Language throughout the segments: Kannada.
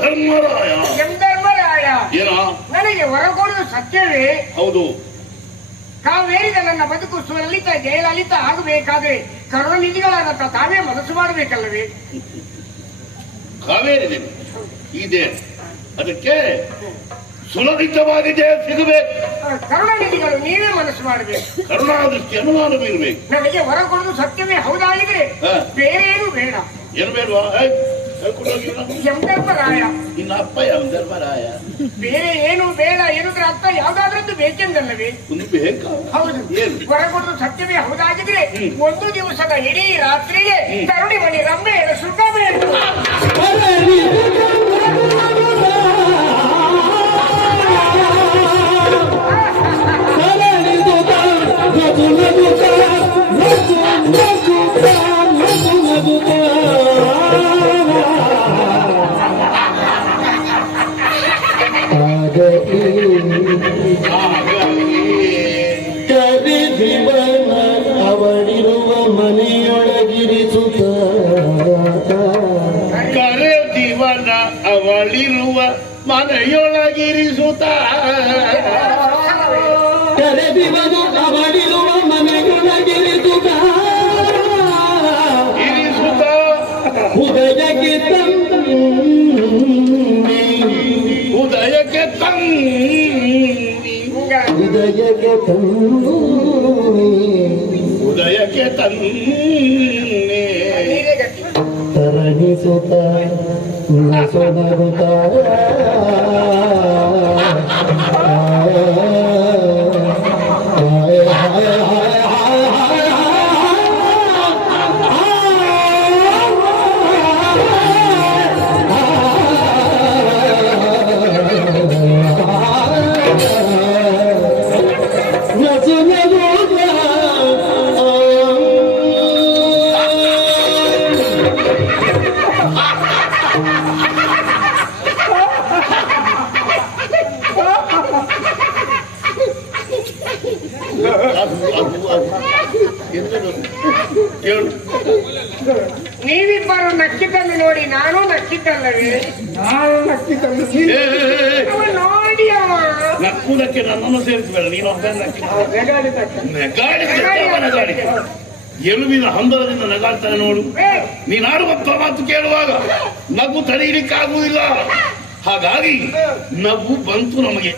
ಧರ್ಮರಾಯ. ಧರ್ಮರಾಯ ಏನ ನನಗೆ ಹೊರಗೊಡುವುದು ಸತ್ಯವೇ? ಹೌದು. ಕಾವೇರಿದ ನನ್ನ ಬದುಕು ಸುಲಲಿತ ಜಯಲಲಿತ ಆಗಬೇಕಾದ್ರೆ ಕರುಣನಿಧಿಗಳಾದ ತಾವೇ ಮನಸ್ಸು ಮಾಡಬೇಕಲ್ಲವೇ? ಕಾವೇರಿ ದೇವಿ ಇದೆ, ಅದಕ್ಕೆ ಸುಲಲಿತವಾಗಿ ಜಯ ಸಿಗಬೇಕು. ಕರುಣನಿಧಿಗಳು ನೀವೇ ಮನಸ್ಸು ಮಾಡಬೇಕು. ಕರುಣಾದೃಷ್ಟಿ ಅನುಮಾನ ಬೀರಬೇಕು. ನನಗೆ ಹೊರಗೊಡುವುದು ಸತ್ಯವೇ ಹೌದಾಗಿದ್ರೆ ಬೇರೆ ಏನು ಬೇಡ. ಏನು ಬೇಡವಾ? ಧರ್ಮರಾಯ ನಿನ್ನ ಅಪ್ಪ ಧರ್ಮರಾಯ. ಬೇರೆ ಏನು ಬೇಡ ಎನ್ನುವುದರ ಅರ್ಥ ಯಾವ್ದಾದ್ರದ್ದು ಬೇಕೆಂದಲ್ಲವೇ? ಒಂದು ಬೇಕಾ? ಹೌದು. ಹೊರಗೊಡುವುದು ಸತ್ಯವೇ ಹೌದಾಗಿದ್ರೆ ಒಂದು ದಿವಸದ ಇಡೀ ರಾತ್ರಿಗೆ ಕರುಣಿ ಮಣಿ ರಂಬೆ ಸುಖವೇ ಅವಳಿರುವ ಮನೆಯೊಳಗಿರಿಸುತ್ತ ಕರೆದಿವನ ಅವಳಿರುವ ಮನೆಯೊಳಗಿರಿಸುತ್ತ ಕರೆದಿವನು ಅವಳಿರುವ ಮನೆಯೊಳಗಿರಿಸುತ್ತ ಇರಿಸುತ್ತ ಉದಯಕ್ಕೆ ಉದಯಕ್ಕೆ ಉದಯಕ್ಕೆ ಉದಯಕ್ಕೆ ತರಣಿಸುತ್ತ ಸೊನಗುತ್ತ ನೀವಿಬ್ಬರು ನಕ್ಕಿದ್ದನ್ನು ನೋಡಿ ನಾನು ನಕ್ಕಿದ್ದಲ್ಲವೇ? ನಾನು ನಕ್ಕಿದ್ದನ್ನು ನೋಡಿ ನಕ್ಕುವುದಕ್ಕೆ ನನ್ನನ್ನು ಸೇರಿಸಬೇಡ. ನೀನು ಎಲುಬಿನ ಹಂದರದಿಂದ ನಗಾಡ್ತಾನೆ ನೋಡು. ನೀನಾಡುವಂತ ಮಾತು ಕೇಳುವಾಗ ನಗು ತಡೆಯಲಿಕ್ಕಾಗುವುದಿಲ್ಲ. ಹಾಗಾಗಿ ನಗು ಬಂತು ನಮಗೆ.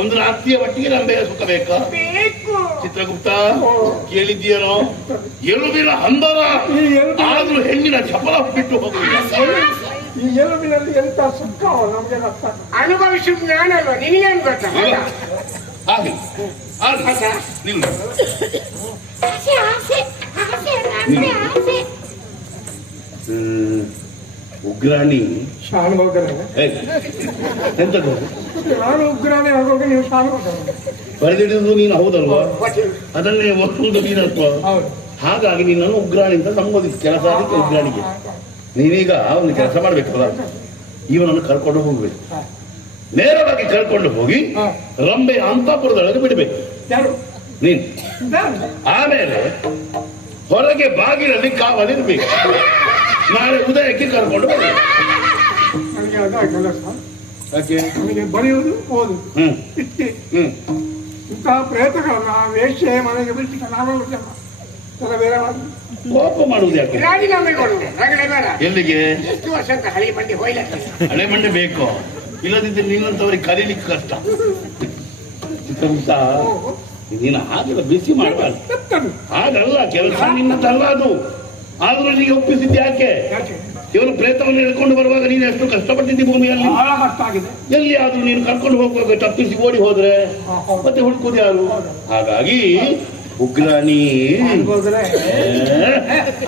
ಒಂದು ರಾತ್ರಿಯ ಒಟ್ಟಿಗೆ ರಂಬೆಯ ಸುಖ ಬೇಕಾ? ಚಿತ್ರಗುಪ್ತ ಕೇಳಿದ್ದೀಯನೋ? ಎಲುಬಿನ ಹಂದರ ಆದ್ರೂ ಹೆಣ್ಣಿನ ಚಪಲ ಬಿಟ್ಟು ಹೋಗುವುದಿಲ್ಲ. ಈ ಎಲುಬಿನಲ್ಲಿ ಎಂತ ಸುಖ ನಮಗೆ ಅನುಭವಿಸುವುದು ನಾನಲ್ವ, ನಿನಗೇನು ಗೊತ್ತ? ಹಾಗೆ ನಿಲ್ಲ. ಉಗ್ರಾಣಿ ಎಂತದ್ದು? ನಾನು ಉಗ್ರಾಣಿ ಆಗುವಾಗ ನೀವು ಬರೆದಿಡುವುದು ನೀನು ಹೌದಲ್ವಾ? ಅದನ್ನೇ ಒತ್ತುವುದು ನೀನಲ್ವಾ? ಹಾಗಾಗಿ ನಿನ್ನನ್ನು ಉಗ್ರಾಣಿ ಅಂತ ನಮ್ಮದು ಕೆಲಸ ಅದಕ್ಕೆ ಉಗ್ರಾಣಿಗೆ. ನೀನೀಗ ಒಂದು ಕೆಲಸ ಮಾಡ್ಬೇಕಲ್ಲ, ಇವನನ್ನು ಕರ್ಕೊಂಡು ಹೋಗ್ಬೇಕು. ನೇರವಾಗಿ ಕರ್ಕೊಂಡು ಹೋಗಿ ರಂಬೆ ಅಂತಃಪುರದೊಳಗೆ ಬಿಡಬೇಕು ನೀನು. ಆಮೇಲೆ ಹೊರಗೆ ಬಾಗಿಲಲ್ಲಿ ಕಾವಲಿರ್ಬೇಕು. ನಾಳೆ ಉದಯಕ್ಕೆ ಕರ್ಕೊಂಡು ಬರಬೇಕು. ನನಗೆ ಬರೆಯುವುದು ಓದು ಇಂತಹ ಪ್ರಯತ್ನಗಳನ್ನ ವೇಶ್ಯೆ ಮನೆಗೆ ಬಿಟ್ಟು ಬೇರೆ ಕೋಪ ಮಾಡುವುದು ಯಾಕೆ? ರಾಜೀನಾಮೆ ಕೊಡುವುದು ಎಲ್ಲಿಗೆ? ಎಷ್ಟು ವರ್ಷ ಅಂತ ಹಳೆ ಮಂಡಿ ಹೋಯ್ಲಕ್ಕೆ? ಹಳೆ ಮಂಡಿ ಬೇಕು, ಇಲ್ಲದಿದ್ದರೆ ನಿನ್ನಂತವರಿಗೆ ಕಲೀಲಿಕ್ಕೆ ಕಷ್ಟ. ನೀನು ಹಾಗೆಲ್ಲ ಬಿಸಿ ಮಾಡಬಾರ್ದು. ಹಾಗಲ್ಲ, ಕೆಲಸ ನಿನ್ನದಲ್ಲ ಅದು. ಆದ್ರೂ ನೀಗೆ ಒಪ್ಪಿಸಿದ್ದೆ ಯಾಕೆ? ಇವನು ಪ್ರೇತವನ್ನು ಹಿಡ್ಕೊಂಡು ಬರುವಾಗ ನೀನು ಎಷ್ಟು ಕಷ್ಟಪಟ್ಟಿದ್ದಿ ಭೂಮಿಯಲ್ಲಿ. ಎಲ್ಲಿ ಆದ್ರೂ ನೀನು ಕರ್ಕೊಂಡು ಹೋಗುವಾಗ ತಪ್ಪಿಸಿ ಓಡಿ ಹೋದ್ರೆ ಮತ್ತೆ ಹುಡುಕುದು ಯಾರು? ಹಾಗಾಗಿ ಉಗ್ರಾಣಿ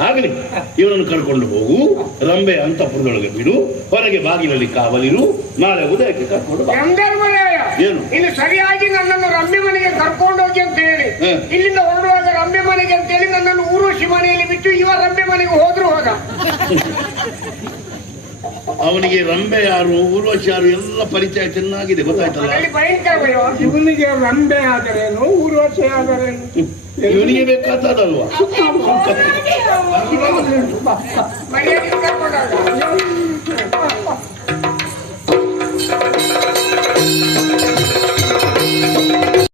ಆಗಲಿ, ಇವನನ್ನು ಕರ್ಕೊಂಡು ಹೋಗು, ರಂಬೆ ಅಂತಃಪುರದೊಳಗೆ ಬಿಡು, ಹೊರಗೆ ಬಾಗಿಲಲ್ಲಿ ಕಾವಲಿರು, ನಾಳೆ ಉದಯಕ್ಕೆ ಕರ್ಕೊಂಡು ಏನು ಇನ್ನು ಸರಿಯಾಗಿ ನನ್ನನ್ನು ರಂಬೆ ಮನೆಗೆ ಕರ್ಕೊಂಡು ಹೋಗಿ ಅಂತ ಹೇಳಿ ಇಲ್ಲಿಂದ ಹೊರಡುವಾಗ ರಂಬೆ ಮನೆಗೆ ಅಂತ ಹೇಳಿ ನನ್ನನ್ನು ಊರ್ವಶಿ ಮನೆಯಲ್ಲಿ ಬಿಟ್ಟು ಇವ ರಂಬೆ ಮನೆಗೆ ಹೋದ್ರು ಹೋದ. ಅವನಿಗೆ ರಂಬೆ ಯಾರು ಊರ್ವಶಿ ಯಾರು ಎಲ್ಲ ಪರಿಚಯ ಚೆನ್ನಾಗಿದೆ, ಗೊತ್ತಾಯ್ತಲ್ಲ? ಇವನಿಗೆ ರಂಬೆ ಆದರೇನು ಊರ್ವಶಿ ಆದರೇನು ಇವನಿಗೆ ಬೇಕಾದಲ್ವಾ? ಆ